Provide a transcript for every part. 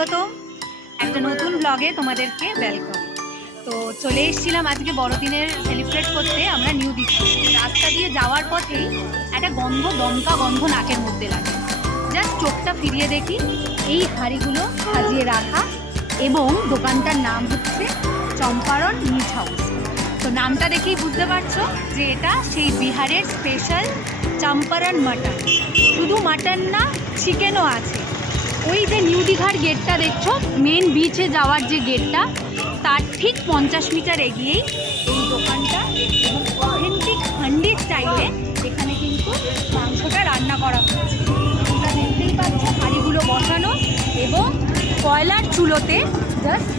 স্বাগত একটা নতুন ব্লগে তোমাদেরকে ওয়েলকাম। তো চলে এসেছিলাম আজকে বড়দিনের সেলিব্রেট করতে আমরা নিউ দীঘা। রাস্তা দিয়ে যাওয়ার পথেই একটা দমকা গন্ধ নাকের মধ্যে লাগে। জাস্ট চোখটা ফিরিয়ে দেখি এই হাঁড়িগুলো সাজিয়ে রাখা এবং দোকানটার নাম হচ্ছে চম্পারন মিট হাউস। তো নামটা দেখেই বুঝতে পারছো যে এটা সেই বিহারের স্পেশাল চম্পারন মাটন। শুধু মাটন না, চিকেনও আছে। ওই যে নিউ দীঘার গেটটা দেখছো, মেন বিচে যাওয়ার যে গেটটা, তার ঠিক 50 মিটার এগিয়েই এই দোকানটা। এবং অথেন্টিক হান্ডি স্টাইলে এখানে কিন্তু মাংসটা রান্না করা হচ্ছে। তোমরা দেখতেই পাচ্ছ হাঁড়িগুলো বসানো এবং কয়লার চুলোতে জাস্ট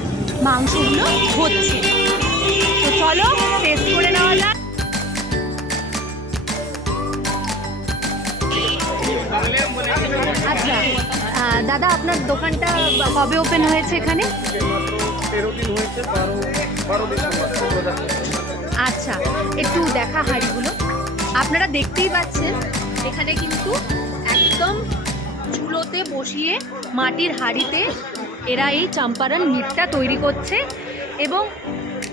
মাংসগুলো হচ্ছে। তো চলো টেস্ট করে নেওয়া যাক। আচ্ছা দাদা, আপনার দোকানটা কবে ওপেন হয়েছে এখানে? আচ্ছা, একটু দেখা হাঁড়িগুলো। আপনারা দেখতেই পাচ্ছেন এখানে কিন্তু একদম চুলোতে বসিয়ে মাটির হাঁড়িতে এরা এই চম্পারন মিটটা তৈরি করছে। এবং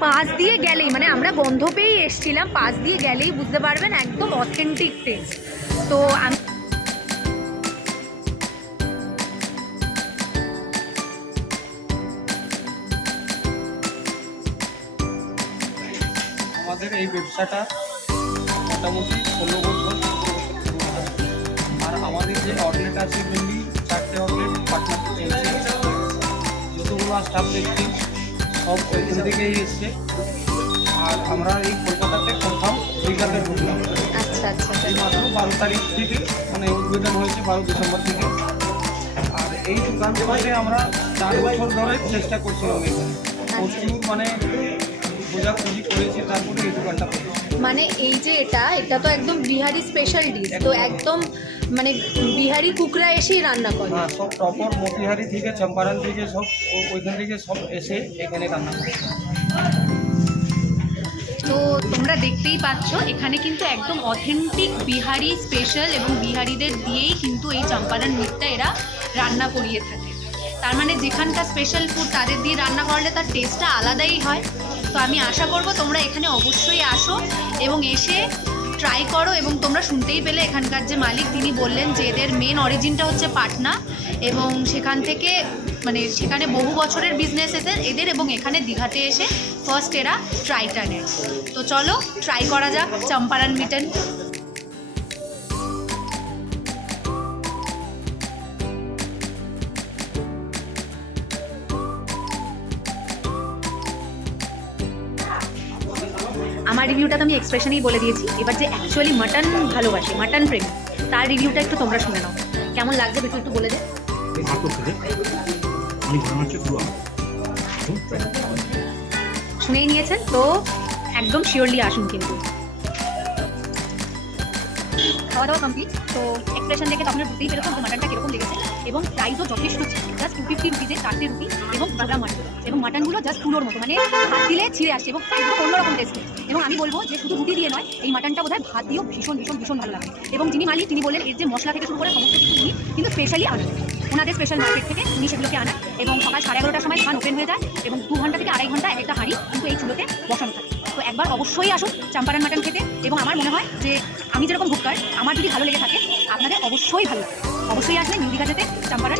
পাশ দিয়ে গেলেই, মানে আমরা গন্ধ পেয়েই এসছিলাম, পাশ দিয়ে গেলেই বুঝতে পারবেন একদম অথেন্টিক টেস্ট। তো আমি আমাদের এই ব্যবসাটা মোটামুটি 16 বছর আর আমাদের যে আউটলেট আছে মেনলি 4টে আউটলেট পাটনাতে চলছে। যতগুলো স্টাফ দেখছি সব ওইখান থেকেই এসছে। আর আমরা এই কলকাতাতে প্রথম দীঘাতে ঢুকলাম। আচ্ছা আচ্ছা, এই মাত্র 12 তারিখ থেকে, মানে উদ্বোধন হয়েছে 12 ডিসেম্বর থেকে। আর এই দোকানটাতে আমরা 4 বছর ধরে চেষ্টা করছিলাম এখানে। প্রচুর মানে খোঁজাখুঁজি করেছি, তারপরে এই দোকানটা পেয়েছি। মানে এই যে এটা তো একদম বিহারি স্পেশাল ডিশ, তো একদম মানে বিহারি কুকরা এসেই রান্না করে। হ্যাঁ, সব প্রপার মতিহারি থেকে, চম্পারন থেকে সব ওইখান থেকে সব এসে এখানে রান্না করে। তো তোমরা দেখতেই পাচ্ছ এখানে কিন্তু একদম অথেন্টিক বিহারি স্পেশাল এবং বিহারিদের দিয়েই কিন্তু এই চম্পারন মিটটা এরা রান্না করিয়ে থাকে। তার মানে যেখানকার স্পেশাল ফুড তাদের দিয়ে রান্না করলে তার টেস্টটা আলাদাই হয়। তো আমি আশা করব তোমরা এখানে অবশ্যই আসো এবং এসে ট্রাই করো। এবং তোমরা শুনতেই পেলে এখানকার যে মালিক তিনি বললেন যে এদের মেন অরিজিনটা হচ্ছে পাটনা এবং সেখান থেকে মানে সেখানে বহু বছরের বিজনেস এদের এবং এখানে দীঘাতে এসে ফার্স্ট এরা ট্রাইটা নেয়। তো চলো ট্রাই করা যাক চম্পারন মিটন। আমার রিভিউটা তো আমি এক্সপ্রেশনেই বলে দিয়েছি। এবার যে অ্যাকচুয়ালি মাটন ভালোবাসে, মাটন প্রেমী, তার রিভিউটা একটু তোমরা শুনে নাও। কেমন লাগছে একটু একটু বলে দে। শুনেই নিয়েছেন তো একদম শিওরলি আসুন। কিন্তু খাওয়া দাওয়া কমপ্লিট, তো এক্সপ্রেশন দেখে তখন বুঝতেই পেরেছেন যে মাটনটা কীরকম লেগেছে। এবং প্রাইসও যথেষ্ট, জাস্ট 250 রুপিজের 4টে রুটি এবং 2 গ্রাম মাটন। এবং মাটনগুলো জাস্ট পুরোর মতো, মানে হাত দিলে ছিঁড়ে আসছে এবং একদম অন্যরকম টেস্ট। এবং আমি বলবো যে শুধু রুটি দিয়ে নয়, এই মাটনটা বোধহয় ভাত দিয়েও ভীষণ ভীষণ ভীষণ ভালো লাগে। এবং যিনি মালিক তিনি বলেন এর যে মশলা থেকে শুরু করে সমস্ত কিছু উনি কিন্তু স্পেশালি আনেন, ওনাদের স্পেশাল মার্কেট থেকে উনি সেগুলোকে আনেন। এবং সকাল 11:30টার সময় দোকান ওপেন হয়ে যায় এবং 2 ঘন্টা থেকে 2.5 ঘন্টা একটা হাঁড়ি কিন্তু এই চুলোতে বসানো থাকে। তো একবার অবশ্যই আসুন চম্পারন মাটন খেতে। এবং আমার মনে হয় যে আমি যেরকম ভুক্কার, আমার যদি ভালো লেগে থাকে আপনাদের অবশ্যই ভালো লাগে। অবশ্যই আসবেন নিউ দীঘা যেতে চম্পারন।